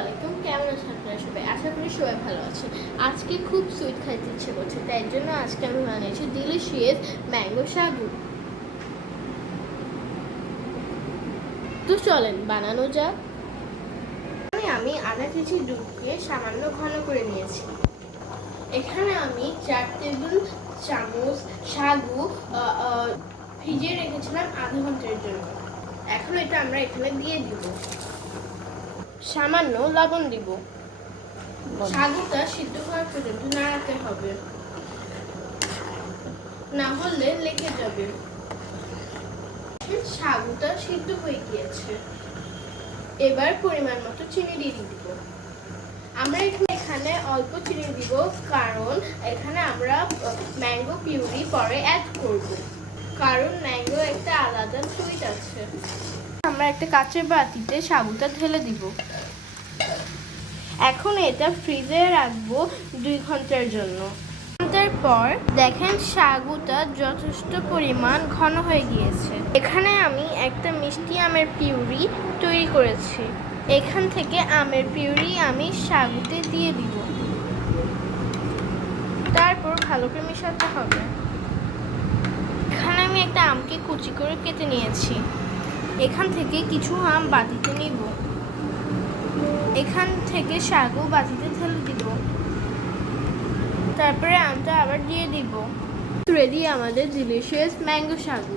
আলাইকুম, কেমন আছেন আপনারা সবাই? আশা করি সবাই ভালো আছেন। আজকে খুব সুইট খাইতে ইচ্ছে করছে, তাই জন্য আজকে আমি বানিয়েছি ডিলিশিয়াস ম্যাঙ্গো সাগু। তো চলেন বানানো যাক। আমি আধা কেজি দুধকে সামান্য ঘন করে নিয়েছি। এখানে আমি 4 টেবিল চামচ সাগু ভিজিয়ে রেখেছিলাম আধা ঘন্টার জন্য। এখন এটা আমরা এখানে দিয়ে দিব। সামান্য লবণ দিব। সাগুটা সিদ্ধ হওয়ার পর্যন্ত নাড়াতে হবে, না হলে লেগে যাবে। সাগুটা সিদ্ধ হয়ে গিয়েছে। এবার পরিমাণ মতো চিনি দিয়ে দিব। আমরা এখানে অল্প চিনি দিব, কারণ এখানে আমরা ম্যাঙ্গো পিউরি পরে অ্যাড করব, কারণ ম্যাঙ্গো একটা আলাদা সুইট আছে। আমরা একটা কাঁচের বাটিতে সাগুটা ঢেলে দিব। এখন এটা ফ্রিজে রাখবো 2 ঘন্টার জন্য। ঘন্টার পর দেখেন সাগুটা যথেষ্ট পরিমাণ ঘন হয়ে গিয়েছে। এখানে আমি একটা মিষ্টি আমের পিউরি তৈরি করেছি। এখান থেকে আমের পিউরি আমি সাগুতে দিয়ে দিব। তারপর ভালো করে মেশাতে হবে। এখানে আমি একটা আমকে কুচি করে কেটে নিয়েছি। এখান থেকে কিছু আম বাটিতে নিব। এখান থেকে সাগু বাটিতে ঢেলে দিব। তারপরে আমটা আবার দিয়ে দিব। রেডি আমাদের ডিলিশিয়াস ম্যাঙ্গো সাগু।